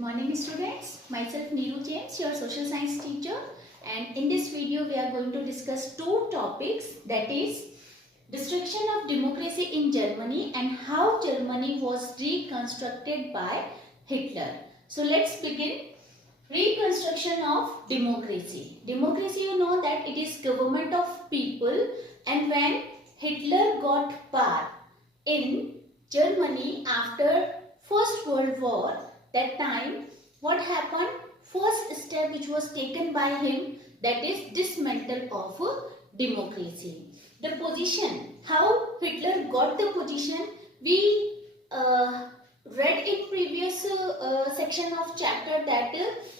morning students, myself Neeru James, your social science teacher, and in this video we are going to discuss two topics, that is destruction of democracy in Germany and how Germany was reconstructed by Hitler. So let's begin. Reconstruction of democracy. Democracy, you know that it is government of people, and when Hitler got power in Germany after First World War, that time what happened? First step which was taken by him, that is dismantle of democracy. The position, how Hitler got the position, we read in previous section of chapter that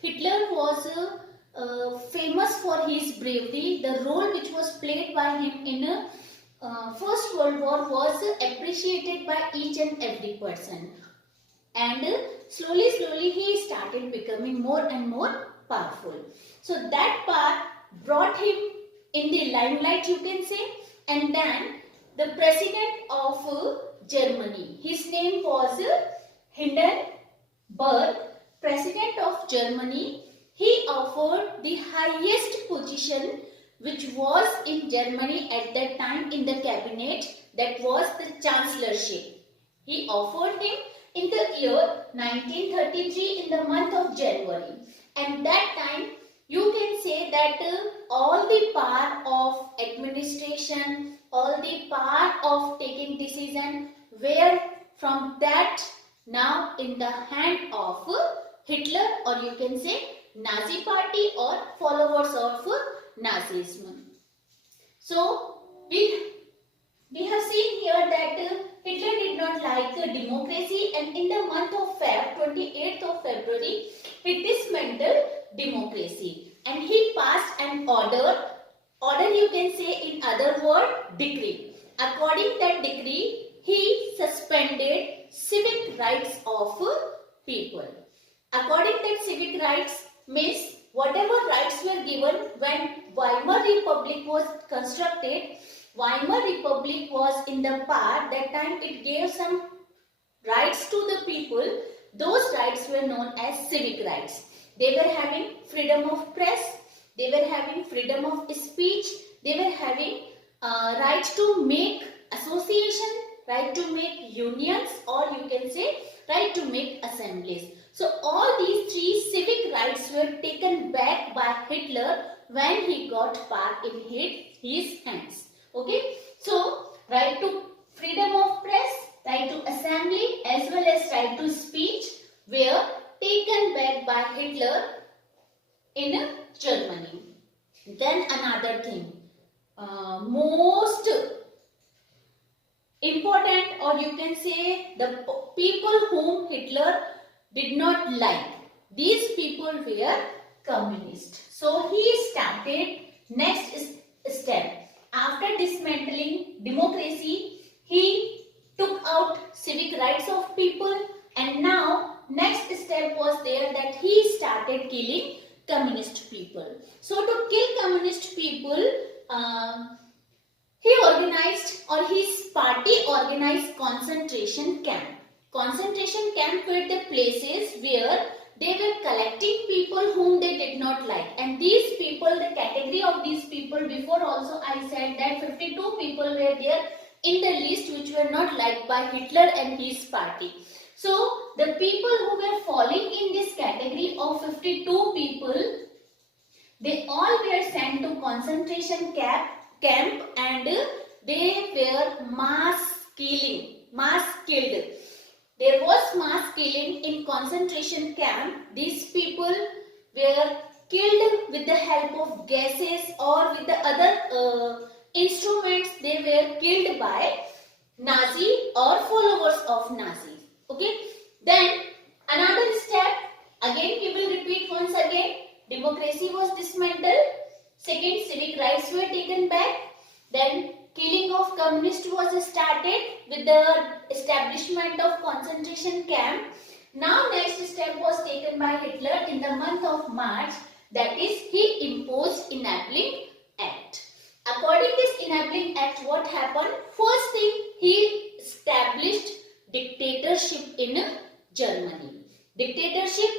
Hitler was famous for his bravery. The role which was played by him in First World War was appreciated by each and every person, and slowly he started becoming more and more powerful. So that part brought him in the limelight, you can say. And then the president of Germany, his name was Hindenburg, president of Germany. He offered the highest position which was in Germany at that time in the cabinet, that was the chancellorship. He offered him in the year 1933 in the month of January, and that time you can say that all the power of administration, all the power of taking decision were from that now in the hand of Hitler, or you can say Nazi party or followers of Nazism. So we have seen here that Hitler did not like democracy, and in the month of 28th of February, he dismantled democracy and he passed an order you can say in other word decree. According that decree, he suspended civic rights of people. According that civic rights means whatever rights were given when Weimar Republic was constructed. Weimar Republic was in the power, that time it gave some rights to the people. Those rights were known as civic rights. They were having freedom of press, they were having freedom of speech, they were having right to make association, right to make unions, or you can say right to make assemblies. So all these three civic rights were taken back by Hitler when he got power in his hands. Okay, so right to freedom of press, right to assembly, as well as right to speech were taken back by Hitler in Germany. Then another thing, most important, or you can say the people whom Hitler did not like, these people were communists. So he started next step. After dismantling democracy, he took out civic rights of people, and now next step was there that he started killing communist people. So to kill communist people, he organized, or his party organized concentration camp. Concentration camp were the places where they were collecting people whom they did not like, and these people, the category of these people, before also I said that 52 people were there in the list which were not liked by Hitler and his party. So the people who were falling in this category of 52 people, they all were sent to concentration camp, and they were mass killed. There was mass killing in concentration camp. These people were killed with the help of gases or with the other instruments. They were killed by Nazi or followers of Nazis. Okay. Then another step, again we will repeat once again. Democracy was dismantled. Second, civic rights were taken back. Then killing of communists was started with the establishment of concentration camp. Now next step was taken by Hitler in the month of March, that is he imposed Enabling Act. According to this Enabling Act, what happened? First thing, he established dictatorship in Germany. Dictatorship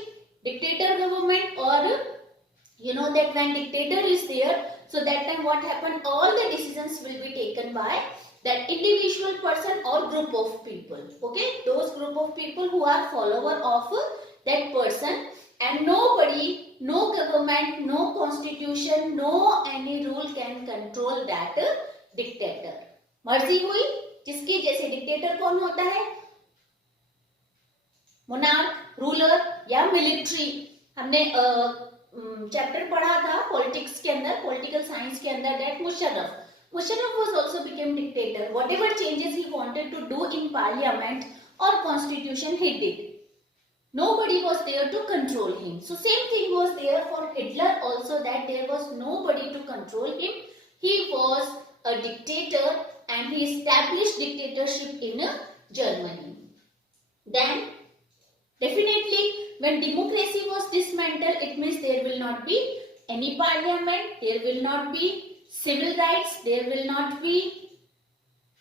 that when dictator is there, so that time what happened, all the decisions will be taken by that individual person or group of people. Okay, those group of people who are follower of that person, and nobody, no government, no constitution, no any rule can control that dictator. मर्जी हुई जिसकी, जैसे dictator कौन होता है, monarch, ruler या military. हमने chapter पढ़ा था पॉलिटिक्स के अंदर, पॉलिटिकल साइंस के अंदर, that Musharraf was also became dictator. Whatever changes he wanted to do in parliament or constitution, he did. Nobody was there to control him. So same thing was there for Hitler also, that there was nobody to control him. He was a dictator and he established dictatorship in Germany. Then definitely when democracy was dismantled, it means there will not be any parliament, there will not be civil rights, there will not be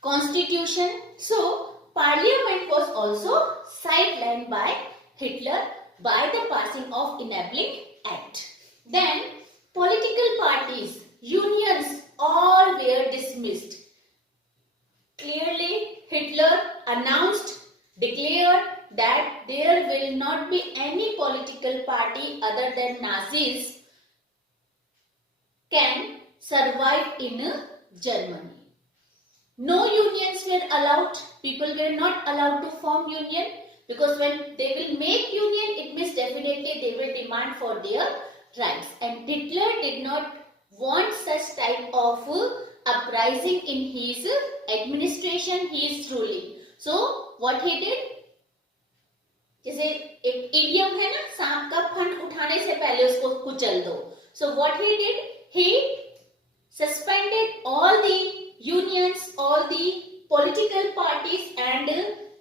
constitution. So parliament was also sidelined by Hitler by the passing of Enabling Act. Then political parties, unions, all were dismissed. Clearly Hitler announced, declared that there will not be any political party other than Nazis can survive in Germany. No unions were allowed. People were not allowed to form union, because when they will make union, it means definitely they will demand for their rights. And Hitler did not want such type of uprising in his administration, he is ruling. So what he did, जैसे एक idiom है ना, सांप का fun उठाने से पहले उसको कुचल दो. So what he did, he suspended all the unions, all the political parties, and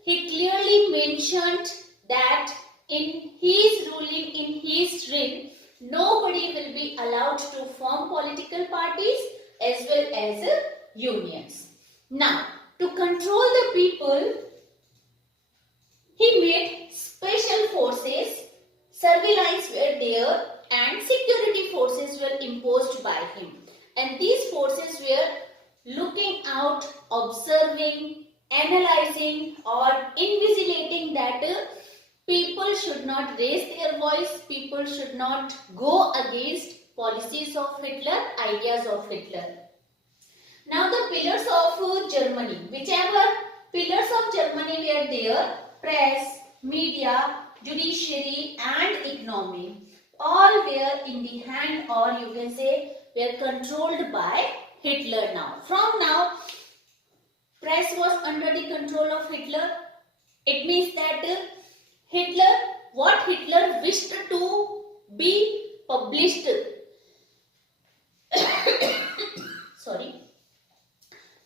he clearly mentioned that in his ruling, in his reign, nobody will be allowed to form political parties as well as unions. Now, to control the people, he made special forces, surveillance were there, and security forces were imposed by him. And these forces were looking out, observing, analyzing or invigilating that people should not raise their voice, people should not go against policies of Hitler, ideas of Hitler. Now the pillars of Germany, whichever pillars of Germany were there, press, media, judiciary and economy, all were in the hand, or you can say were controlled by Hitler now. From now, press was under the control of Hitler. It means that Hitler, what Hitler wished to be published, sorry,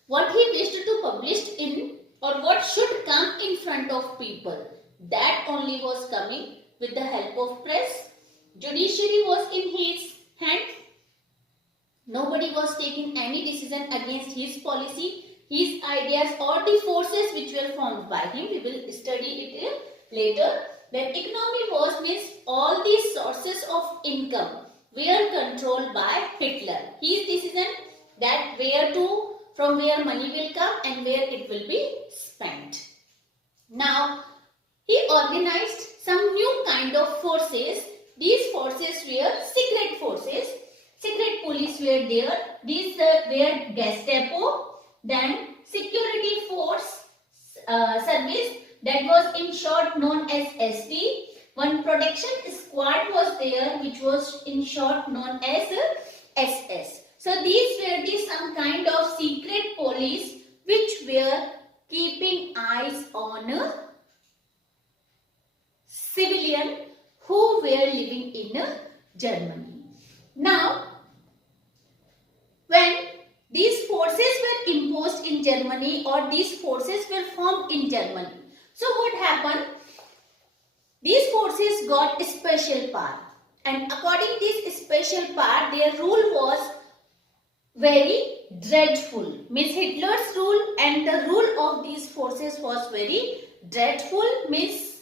what he wished to publish in, or what should come in front of people, that only was coming with the help of press. Judiciary was in his hand. Nobody was taking any decision against his policy, his ideas or the forces which were formed by him. We will study it later. Then economy was, means all these sources of income were controlled by Hitler. His decision that where to, from where money will come and where it will be spent. Now he organized some new kind of forces. These forces were secret forces. Secret police were there. These were Gestapo. Then security force service, that was in short known as SD. One protection squad was there, which was in short known as SS. So these were the some kind of secret police which were keeping eyes on civilian who were living in Germany. Now, when these forces were imposed in Germany, or these forces were formed in Germany, so what happened? These forces got special power, and according to this special power, their rule was very dreadful. Means Hitler's rule and the rule of these forces was very dreadful. Means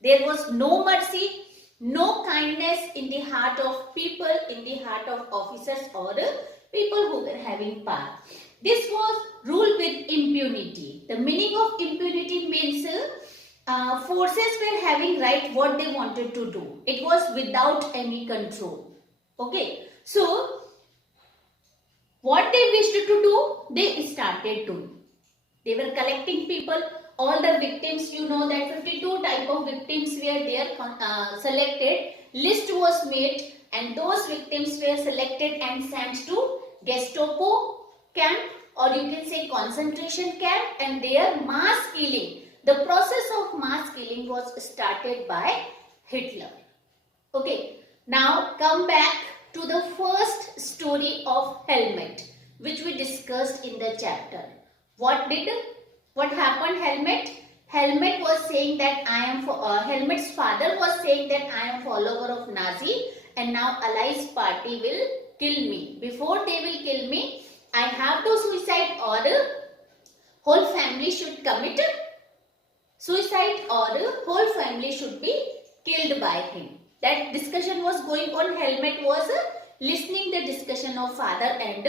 there was no mercy, No kindness in the heart of people, in the heart of officers or people who were having power. This was rule with impunity. The meaning of impunity means forces were having right what they wanted to do. It was without any control. Okay. So, what they wished to do, they started doing. They were collecting people, all the victims, you know that 52 type of victims were there selected. List was made and those victims were selected and sent to Gestapo camp, or you can say concentration camp, and there mass killing. The process of mass killing was started by Hitler. Okay, now come back to the first story of Helmet, which we discussed in the chapter. What happened? Helmet was saying that Helmet's father was saying that I am follower of Nazi and now Allies party will kill me. Before they will kill me, I have to suicide or whole family should commit suicide or whole family should be killed by him. That discussion was going on. Helmet was listening the discussion of father and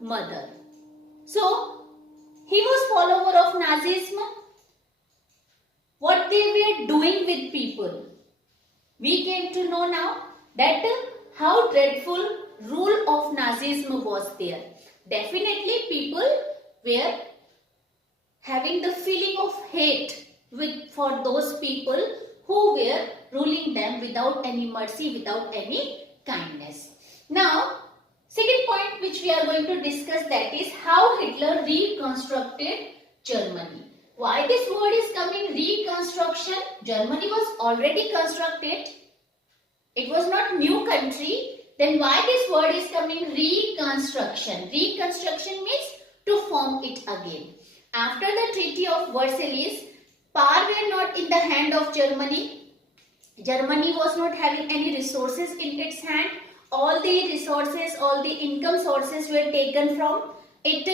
mother. So, he was follower of Nazism. What they were doing with people. We came to know now that how dreadful rule of Nazism was there. Definitely people were having the feeling of hate for those people who were ruling them without any mercy, without any kindness. Now, second point which we are going to discuss, that is how Hitler reconstructed Germany. Why this word is coming, reconstruction? Germany was already constructed. It was not new country. Then why this word is coming, reconstruction? Reconstruction means to form it again. After the Treaty of Versailles, power were not in the hand of Germany. Germany was not having any resources in its hand. All the resources, all the income sources were taken from it.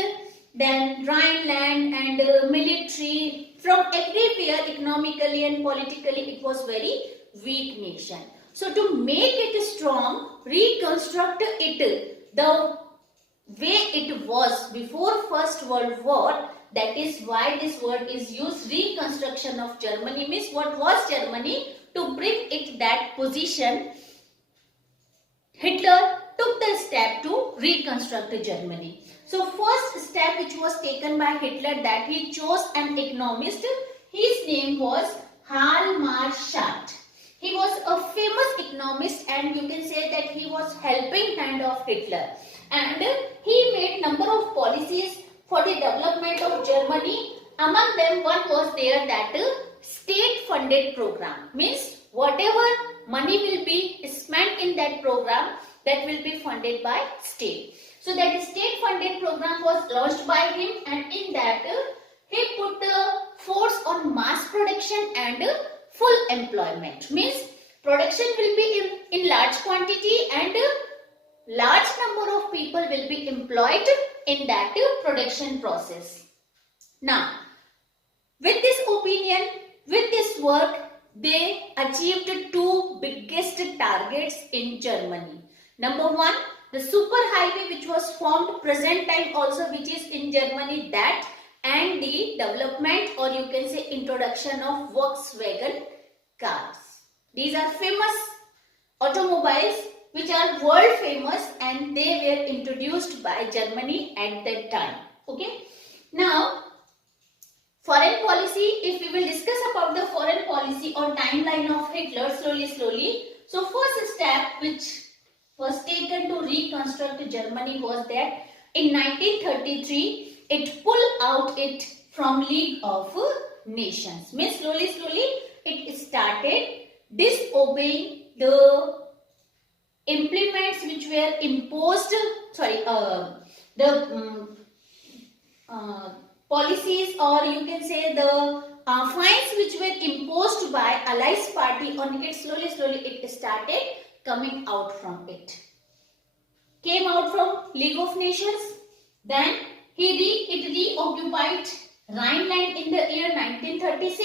Then Rhineland and military, from everywhere, economically and politically, it was very weak nation. So to make it strong, reconstruct it the way it was before First World War. That is why this word is used. Reconstruction of Germany means what was Germany, to bring it that position. Hitler took the step to reconstruct Germany. So first step which was taken by Hitler, that he chose an economist. His name was Hjalmar. He was a famous economist and you can say that he was helping hand of Hitler. And he made number of policies for the development of Germany. Among them one was there that state funded program. Means whatever money will be spent in that program, that will be funded by state. So that state funded program was launched by him, and in that he put force on mass production and full employment. Means production will be in large quantity and large number of people will be employed in that production process. Now, with this opinion, with this work, they achieved two biggest targets in Germany. Number one, the superhighway which was formed present time also, which is in Germany, that, and the development or you can say introduction of Volkswagen cars. These are famous automobiles which are world famous and they were introduced by Germany at that time. Okay. Now, foreign policy, if we will discuss about the foreign policy or timeline of Hitler slowly. So first step which was taken to reconstruct Germany was that in 1933 it pulled out it from League of Nations. Means slowly it started disobeying the implements which were imposed, policies or you can say the fines which were imposed by Allies party on it. Slowly it started coming out from it. Came out from League of Nations. Then it reoccupied Rhineland in the year 1936.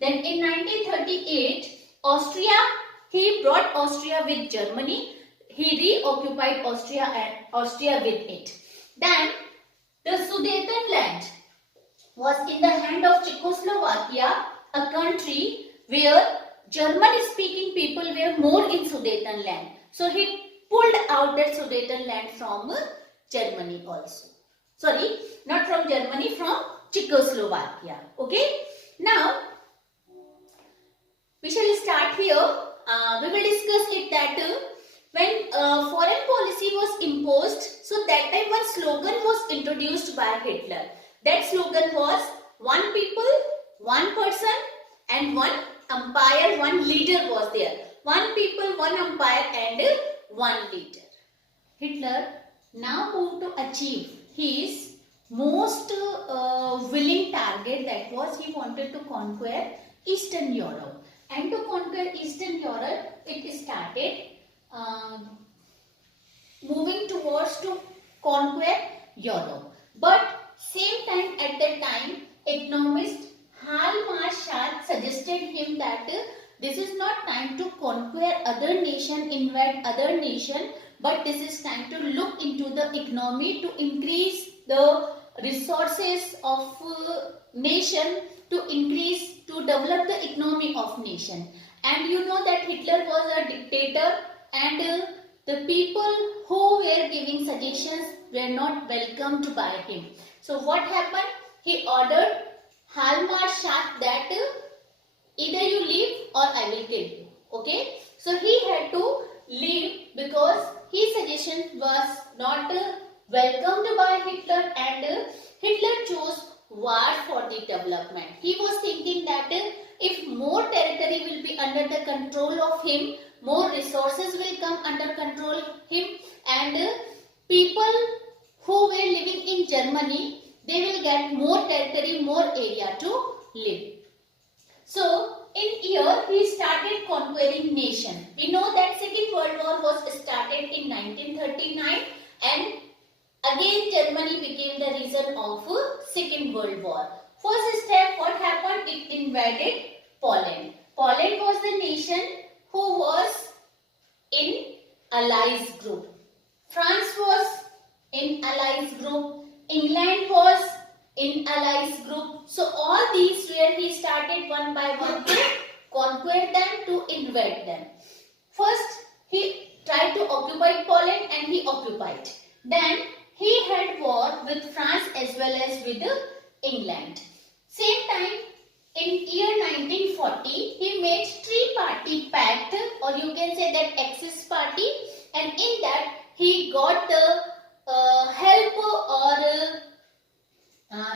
Then in 1938, Austria he brought Austria with Germany. He reoccupied Austria with it. Then the Sudetenland was in the hand of Czechoslovakia, a country where German-speaking people were more in Sudetenland. So he pulled out that Sudetenland from Germany also. Sorry, not from Germany, from Czechoslovakia. Okay. Now, we shall start here. We will discuss it that when foreign policy was imposed, so that time one slogan was introduced by Hitler. That slogan was one people, one person and one empire, one leader was there. One people, one empire and one leader. Hitler now moved to achieve his most willing target, that was he wanted to conquer Eastern Europe. And to conquer Eastern Europe, it started moving towards to conquer Europe. But same time, at that time, economist Hjalmar Schacht suggested him that this is not time to conquer other nation, invade other nation, but this is time to look into the economy to increase the resources of nation, to develop the economy of nation. And you know that Hitler was a dictator, and the people who were giving suggestions were not welcomed by him. So what happened? He ordered Hjalmar Schacht that either you leave or I will kill you. Okay? So he had to leave because his suggestion was not welcomed by Hitler, and Hitler chose war for the development. He was thinking that if more territory will be under the control of him, more resources will come under control him, and people who were living in Germany, they will get more territory, more area to live. So in year he started conquering nation. We know that Second World War was started in 1939, and again Germany became the reason of Second World War. First step, what happened? It invaded Poland. Poland was the nation who was in Allies group. France was in Allies group. England was in Allies group. So all these where he started one by one to conquer them, to invade them. First he tried to occupy Poland and he occupied. Then he had war with France as well as with England. Same time, in year 1940, he made three-party pact, or you can say that Axis party, and in that he got the help, or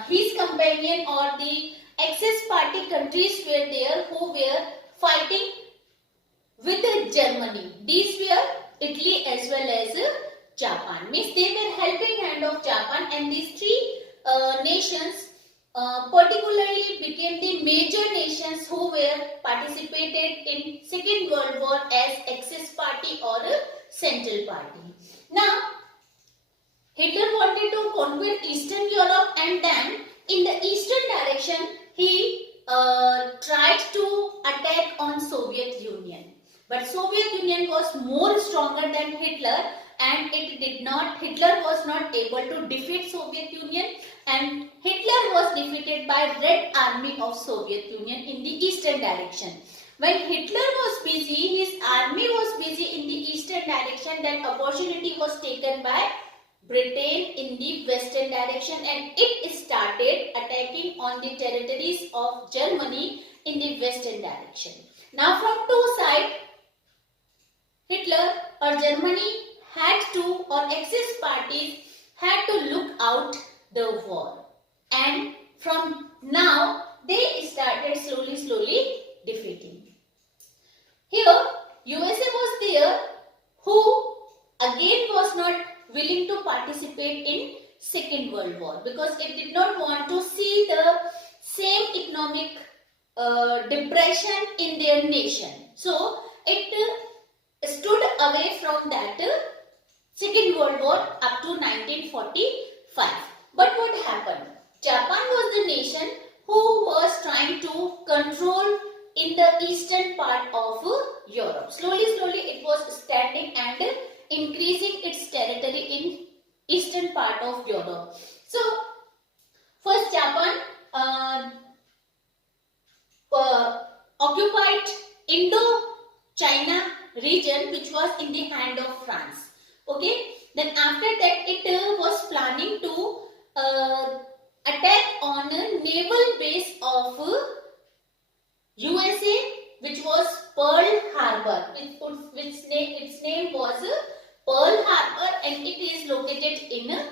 his companion, or the Axis party countries were there who were fighting with Germany. These were Italy as well as Japan. Means they were helping hand of Japan, and these three nations particularly became the major nations who were participated in Second World War as Axis party or Central party. Now Hitler wanted to conquer Eastern Europe, and then in the eastern direction he tried to attack on Soviet Union. But Soviet Union was more stronger than Hitler, and Hitler was not able to defeat Soviet Union, and Hitler was defeated by Red Army of Soviet Union in the eastern direction. When Hitler was busy, his army was busy in the eastern direction, that opportunity was taken by Britain in the western direction, and it started attacking on the territories of Germany in the western direction. Now from two sides, Hitler or Germany had to, or Axis parties had to look out the war, and from now they started slowly defeating. Here USA was there, who again was not willing to participate in Second World War because it did not want to see the same economic depression in their nation. So it stood away from that Second World War up to 1945. But what happened? Japan was the nation who was trying to control in the eastern part of Europe. Slowly it was standing and increasing its territory in eastern part of Europe. So first Japan occupied Indo-China region, which was in the hand of France. Okay. Then after that it was planning to attack on a naval base of USA, which was Pearl Harbor. Its name was Pearl Harbor, and it is located in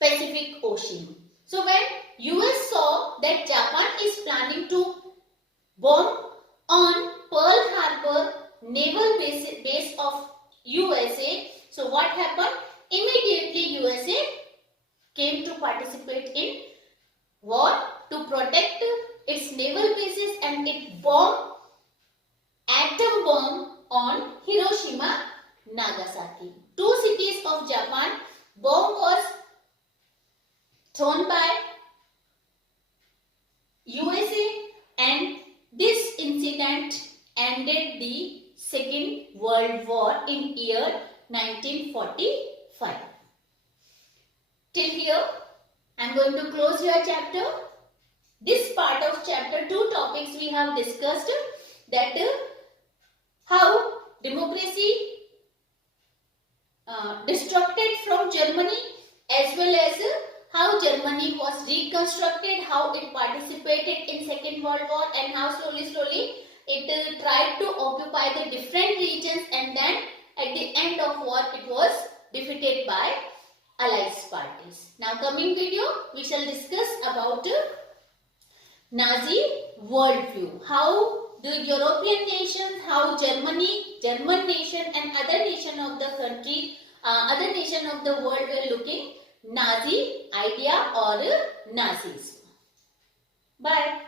Pacific Ocean. So when US saw that Japan is planning to bomb on Pearl Harbor naval base of USA, so what happened? Immediately USA came to participate in war to protect its naval bases, and it bombed atom bomb on Hiroshima, Nagasaki. Two cities of Japan. Bomb was thrown by USA, and this incident ended the Second World War in year 1945. Till here, I am going to close your chapter. This part of chapter 2 topics we have discussed, that how democracy destructed from Germany, as well as how Germany was reconstructed, how it participated in Second World War, and how slowly it tried to occupy the different regions, and then at the end of war it was defeated by Allies parties. Now coming video, we shall discuss about Nazi worldview. How the European nations, how German nation and other nation of the country, other nation of the world were looking Nazi idea or Nazism. Bye.